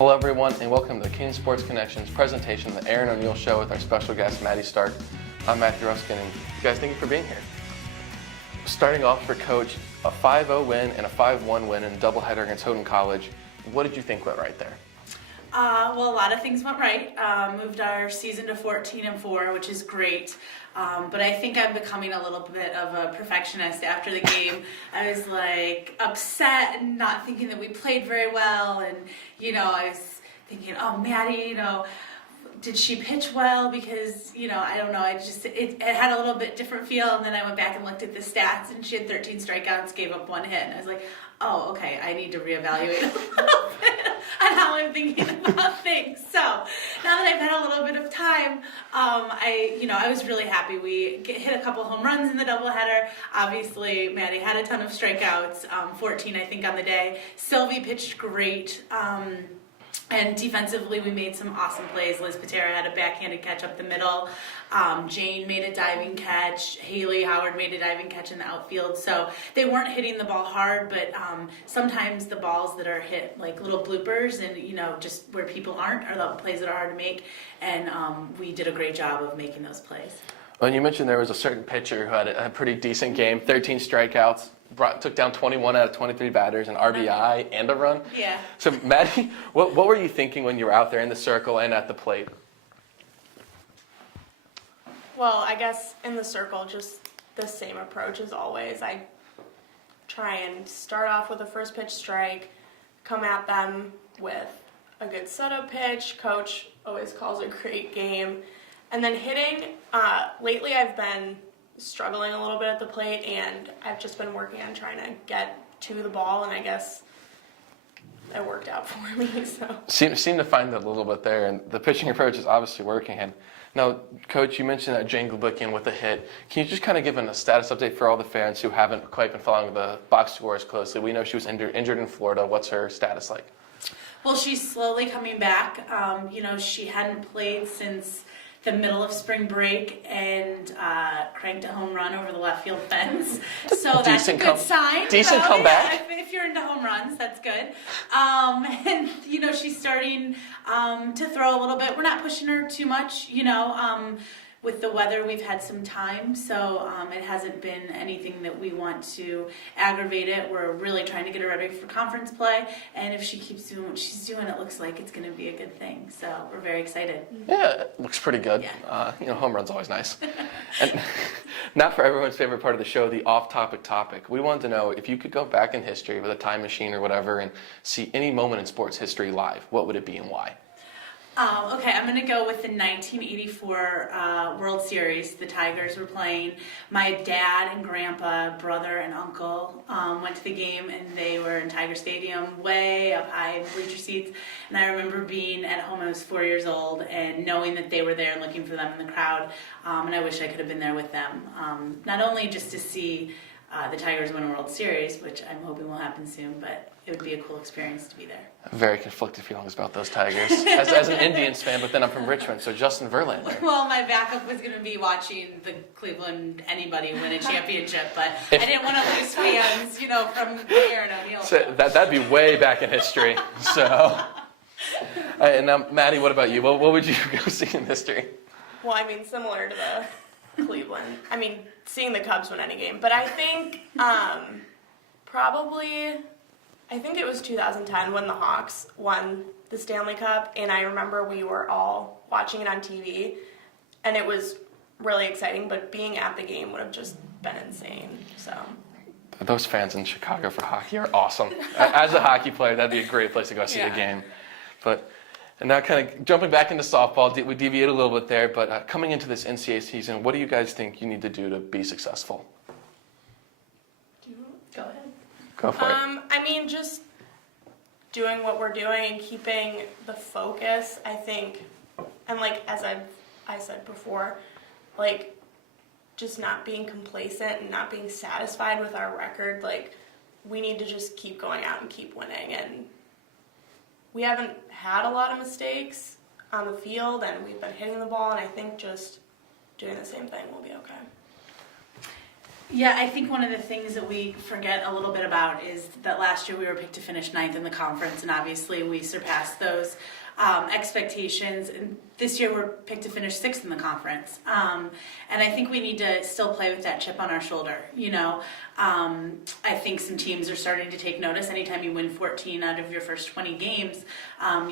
Hello everyone and welcome to the Kenyon Sports Connections presentation of the Erin O'Neill Show with our special guest Maddy Stark. I'm Matthew Ruskan and you guys, thank you for being here. Starting off for Coach, a 5-0 win and a 5-1 win in a doubleheader against Kenyon College. What did you think went right there? Well, a lot of things went right. Moved our season to 14-4, which is great. But I think I'm becoming a little bit of a perfectionist after the game. I was like upset and not thinking that we played very well. And, I was thinking, oh, Maddy, did she pitch well? Because, I don't know. It had a little bit different feel. And then I went back and looked at the stats and she had 13 strikeouts, gave up 1 hit. And I was like, oh, okay, I need to reevaluate a little bit on how I'm thinking about things. So now that I've had a little bit of time, I was really happy. We hit a couple home runs in the doubleheader. Obviously, Maddy had a ton of strikeouts, 14 I think on the day. Sylvie pitched great. And defensively, we made some awesome plays. Liz Patera had a backhanded catch up the middle. Jane made a diving catch. Haley Howard made a diving catch in the outfield. So they weren't hitting the ball hard, but sometimes the balls that are hit like little bloopers and, just where people aren't are the plays that are hard to make. And we did a great job of making those plays. Well, and you mentioned there was a certain pitcher who had a pretty decent game, 13 strikeouts. Took down 21 out of 23 batters, an RBI and a run. Yeah. So, Maddy, what were you thinking when you were out there in the circle and at the plate? Well, I guess in the circle, just the same approach as always. I try and start off with a first pitch strike, come at them with a good setup pitch. Coach always calls a great game. And then hitting, lately I've been struggling a little bit at the plate, and I've just been working on trying to get to the ball, and I guess it worked out for me. So Seem to find that a little bit there, and the pitching approach is obviously working. And now, Coach, you mentioned that Jane Glubikian with a hit. Can you just kind of give a status update for all the fans who haven't quite been following the box scores closely? We know she was injured in Florida. What's her status like? Well, she's slowly coming back. She hadn't played since the middle of spring break and cranked a home run over the left field fence. So that's a good sign. Decent comeback. Yeah, if you're into home runs, that's good. And, she's starting to throw a little bit. We're not pushing her too much, with the weather, we've had some time, so it hasn't been anything that we want to aggravate it. We're really trying to get her ready for conference play, and if she keeps doing what she's doing, it looks like it's going to be a good thing. So we're very excited. Yeah, it looks pretty good. Yeah. Home run's always nice. And now for everyone's favorite part of the show, the off-topic topic. We wanted to know if you could go back in history with a time machine or whatever and see any moment in sports history live, what would it be and why? Okay, I'm going to go with the 1984 World Series. The Tigers were playing. My dad and grandpa, brother and uncle went to the game, and they were in Tiger Stadium, way up high in bleacher seats. And I remember being at home. I was 4 years old, and knowing that they were there and looking for them in the crowd. And I wish I could have been there with them, not only just to see the Tigers win a World Series, which I'm hoping will happen soon, but it would be a cool experience to be there. Very conflicted feelings about those Tigers. As an Indians fan, but then I'm from Richmond, so Justin Verlander. Well, my backup was going to be watching the Cleveland anybody win a championship, but I didn't want to lose fans, from Erin O'Neill. So that'd be way back in history. So, and now, Maddy, what about you? What would you go see in history? well, similar to the Cleveland. Seeing the Cubs win any game. But I think I think it was 2010 when the Hawks won the Stanley Cup, and I remember we were all watching it on TV, and it was really exciting, but being at the game would have just been insane. So those fans in Chicago for hockey are awesome. As a hockey player, that'd be a great place to go see a game. And now kind of jumping back into softball, we deviate a little bit there, but coming into this NCAA season, what do you guys think you need to do to be successful? Go ahead. Go for it. Just doing what we're doing, keeping the focus, I think, and as I said before, just not being complacent and not being satisfied with our record. We need to just keep going out and keep winning, and we haven't had a lot of mistakes on the field, and we've been hitting the ball, and I think just doing the same thing will be okay. Yeah, I think one of the things that we forget a little bit about is that last year we were picked to finish 9th in the conference, and obviously we surpassed those expectations. And this year we're picked to finish 6th in the conference. And I think we need to still play with that chip on our shoulder. I think some teams are starting to take notice. Anytime you win 14 out of your first 20 games,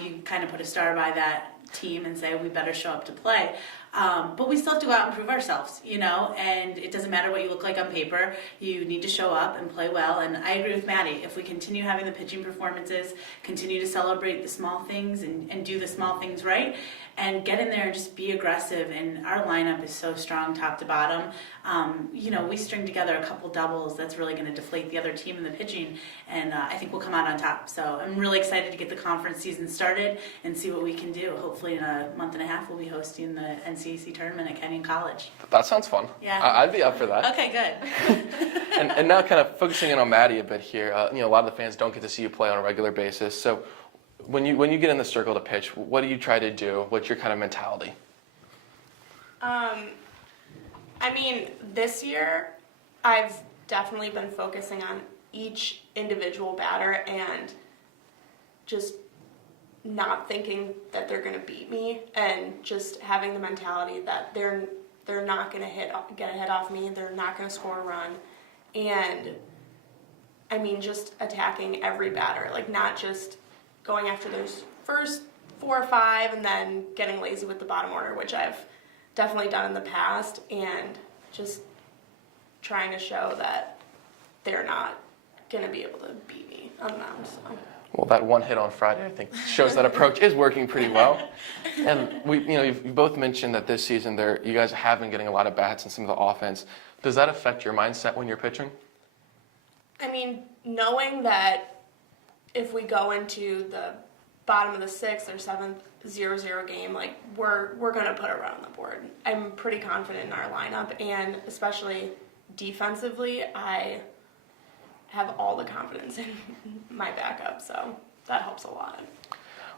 you kind of put a star by that team and say we better show up to play. But we still have to go out and prove ourselves, and it doesn't matter what you look like on paper. You need to show up and play well. And I agree with Maddy. If we continue having the pitching performances, continue to celebrate the small things and do the small things right, and get in there and just be aggressive. And our lineup is so strong top to bottom. We string together a couple doubles that's really going to deflate the other team in the pitching, and I think we'll come out on top. So I'm really excited to get the conference season started and see what we can do. Hopefully in a month and a half we'll be hosting the NCAC tournament at Kenyon College. That sounds fun. Yeah. I'd be up for that. Okay, good. And now kind of focusing in on Maddy a bit here, a lot of the fans don't get to see you play on a regular basis. So when you get in the circle to pitch, what do you try to do? What's your kind of mentality? This year I've definitely been focusing on each individual batter and just not thinking that they're going to beat me, and just having the mentality that they're not going to get a hit off me, they're not going to score a run, and just attacking every batter, like not just going after those first 4 or 5 and then getting lazy with the bottom order, which I've definitely done in the past, and just trying to show that they're not going to be able to beat me on the mound. So. Well, that one hit on Friday, I think, shows that approach is working pretty well. And you've both mentioned that this season you guys have been getting a lot of bats and some of the offense. Does that affect your mindset when you're pitching? Knowing that if we go into the bottom of the 6th or 7th 0-0 game, we're going to put a run on the board. I'm pretty confident in our lineup, and especially defensively, I have all the confidence in my backup, so that helps a lot.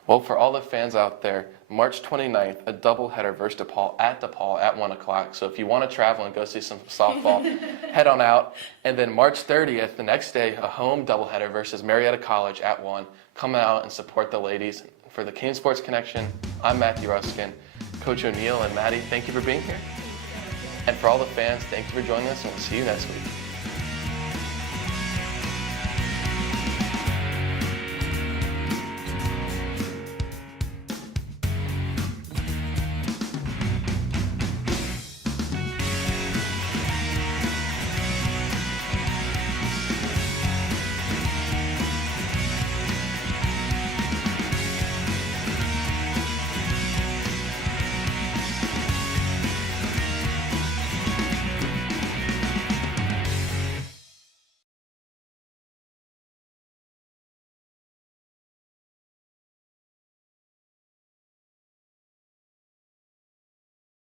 Well, for all the fans out there, March 29th, a doubleheader versus DePaul at 1 o'clock. So if you want to travel and go see some softball, head on out. And then March 30th, the next day, a home doubleheader versus Marietta College at 1. Come out and support the ladies. For the Kenyon Sports Connection, I'm Matthew Ruskan. Coach O'Neill and Maddy, thank you for being here. And for all the fans, thank you for joining us, and we'll see you next week.